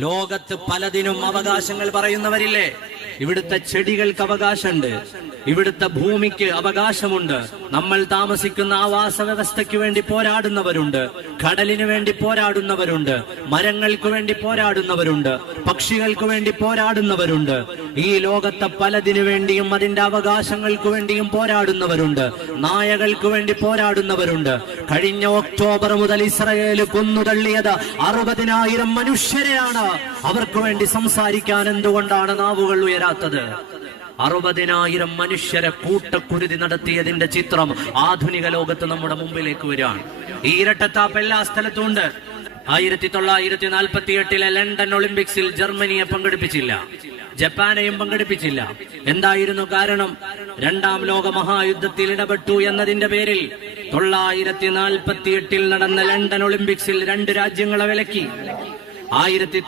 ലോകത്ത് പലതിനും അവകാശങ്ങൾ പറയുന്നവരില്ലേ? ഇവിടുത്തെ ചെടികൾക്ക് അവകാശമുണ്ട്. ഇവിടുത്തെ ഭൂമിക്ക് അവകാശമുണ്ട്. നമ്മൾ താമസിക്കുന്ന ആവാസ വ്യവസ്ഥയ്ക്ക് വേണ്ടി പോരാടുന്നവരുണ്ട്. കടലിന് വേണ്ടി പോരാടുന്നവരുണ്ട് മരങ്ങൾക്ക് വേണ്ടി പോരാടുന്നവരുണ്ട് പക്ഷികൾക്ക് വേണ്ടി പോരാടുന്നവരുണ്ട്. ഈ ലോകത്തെ പലതിനു വേണ്ടിയും അതിന്റെ അവകാശങ്ങൾക്ക് വേണ്ടിയും പോരാടുന്നവരുണ്ട് നായകൾക്ക് വേണ്ടി പോരാടുന്നവരുണ്ട്. കഴിഞ്ഞ ഒക്ടോബർ മുതൽ ഇസ്രയേൽ കൊന്നുതള്ളിയത് അറുപതിനായിരം മനുഷ്യരെയാണ്. അവർക്ക് വേണ്ടി സംസാരിക്കാൻ എന്തുകൊണ്ടാണ് നാവുകൾ ഉയരാത്തത്? അറുപതിനായിരം മനുഷ്യരെ കൂട്ടക്കുരുതി നടത്തിയതിന്റെ ചിത്രം ആധുനിക ലോകത്ത് നമ്മുടെ മുമ്പിലേക്ക് വരികയാണ്. ഈ ഇരട്ടത്താപ്പ് എല്ലാ സ്ഥലത്തും ഉണ്ട് ആയിരത്തി തൊള്ളായിരത്തി നാൽപ്പത്തി എട്ടിലെ ലണ്ടൻ ഒളിമ്പിക്സിൽ ജർമ്മനിയെ പങ്കെടുപ്പിച്ചില്ല. ജപ്പാനെയും പങ്കെടുപ്പിച്ചില്ല. എന്തായിരുന്നു കാരണം? രണ്ടാം ലോക മഹായുദ്ധത്തിൽ ഇടപെട്ടു എന്നതിന്റെ പേരിൽ തൊള്ളായിരത്തി നാൽപ്പത്തി എട്ടിൽ നടന്ന ലണ്ടൻ ഒളിമ്പിക്സിൽ രണ്ട് രാജ്യങ്ങളെ വിലക്കി. ആയിരത്തി